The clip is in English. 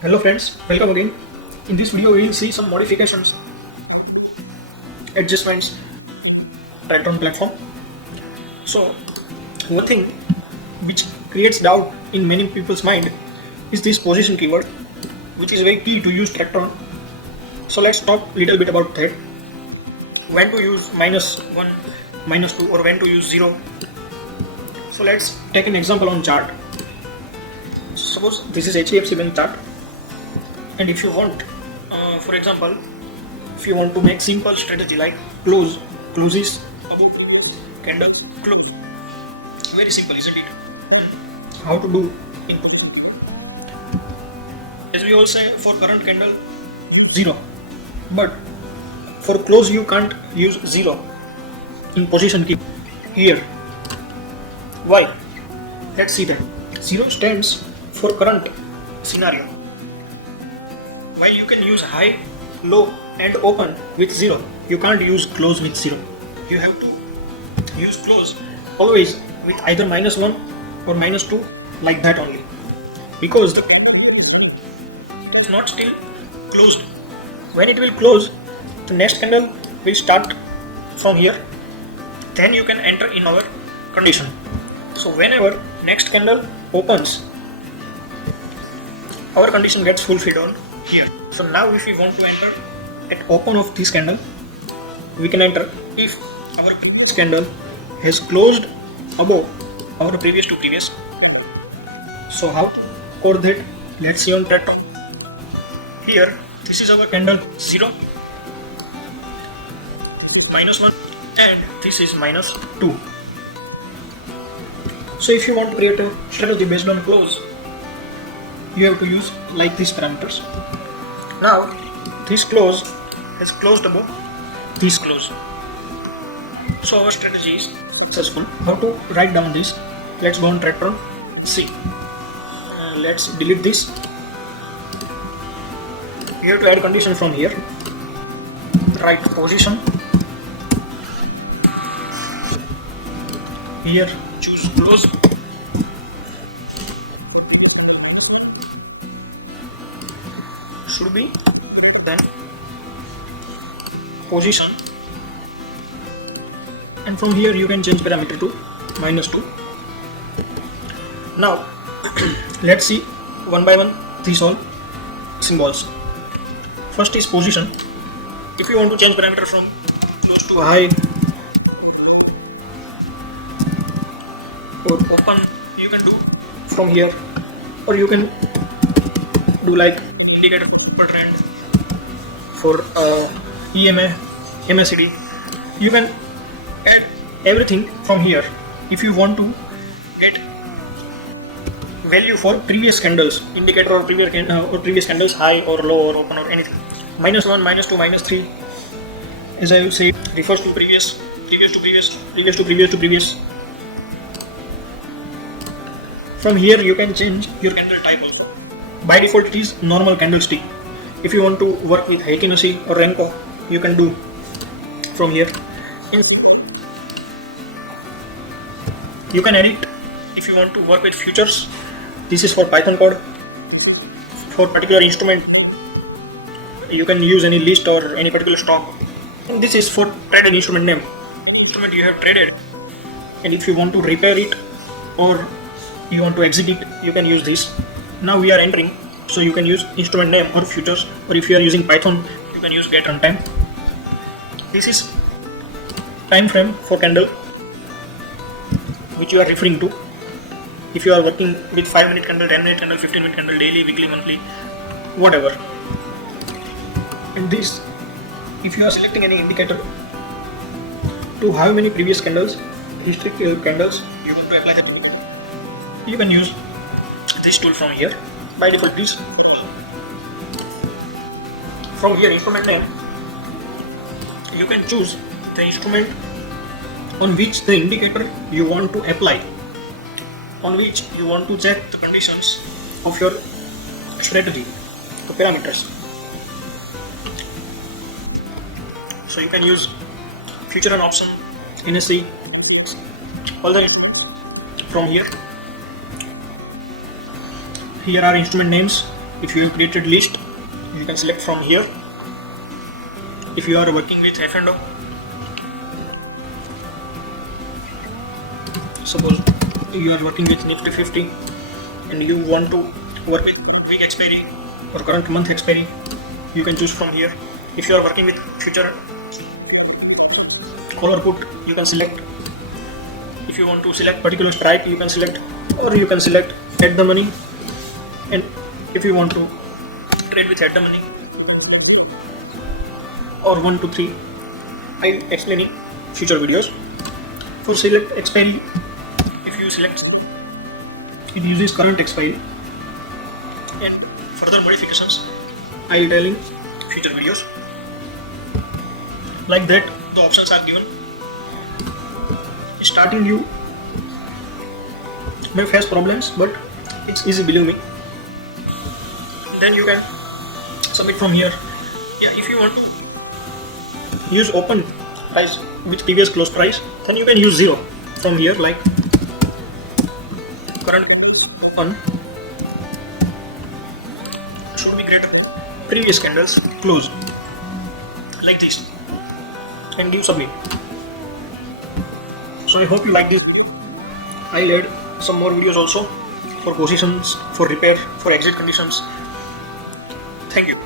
Hello friends, welcome again. In this video we will see some modifications, adjustments, Tradetron platform. So one thing which creates doubt in many people's mind is this position keyword, which is very key to use Tradetron. So let's talk a little bit about that. When to use -1, -2 or when to use 0. So let's take an example on chart. Suppose this is HDFC Bank chart. And if you want, for example, if you want to make simple strategy like closes above candle close, very simple, isn't it? How to do input? As we all say, for current candle 0, but for close you can't use 0 in position key here. Why? Let's see that. 0 stands for current scenario. While you can use high, low and open with 0, you can't use close with 0. You have to use close always with either -1 or -2, like that only, because the it's not still closed. When it will close, the next candle will start from here, then you can enter in our condition. So whenever next candle opens, our condition gets fulfilled on here. So now if we want to enter at open of this candle, we can enter if our candle has closed above our previous to previous. So how to code that? Let's see on Tradetron. Here this is our candle 0, -1 and this is -2. So if you want to create a strategy based on close, you have to use like these parameters. Now this close has closed above this close, so our strategy is successful. How to write down this? Let's go on Tradetron. See, let's delete this. You have to add condition from here. Write position. Here choose close. Should be then position, and from here you can change parameter to -2. Now let's see one by one these all symbols. First is position. If you want to change parameter from close to high or open, you can do from here, or you can do like indicator trend for EMA, MACD. You can add everything from here. If you want to get value for previous candles, indicator or previous candles, high or low or open or anything. -1, -2, -3, as I will say, refers to previous to previous. From here you can change your candle type also. By default it is normal candlestick. If you want to work with Heikinasi or Renko, you can do from here. You can edit if you want to work with futures. This is for Python code. For particular instrument, you can use any list or any particular stock. And this is for traded instrument name. Instrument you have traded, and if you want to repair it or you want to exit it, you can use this. Now we are entering, so you can use instrument name or futures, or if you are using Python, you can use get runtime. This is time frame for candle which you are referring to. If you are working with 5-minute candle, 10-minute candle, 15-minute candle, daily, weekly, monthly, whatever. And this, if you are selecting any indicator to how many previous candles, history candles you want to apply that, you can use this tool from here. By default this. From here instrument name, you can choose the instrument on which the indicator you want to apply, on which you want to check the conditions of your strategy, the parameters. So you can use future and option, NSE, all the from here. Here are instrument names If you have created list, you can select from here. If you are working with F&O, suppose you are working with Nifty 50 and you want to work with week expiry or current month expiry, you can choose from here. If you are working with future call or put, you can select. If you want to select particular strike, you can select, or you can select at the money. And if you want to trade with at the money or 1 to 3, I explain in future videos. For select expiry, if you select, it uses current expiry, and further modifications I will tell in future videos. Like that, the options are given. Starting you may face problems, but it's easy, believe me. Then you can submit from here. Yeah, if you want to use open price with previous close price, then you can use 0 from here, like current one should be greater previous candles close, like this, and give submit. So I hope you like this. I'll add some more videos also for positions, for repair, for exit conditions. Thank you.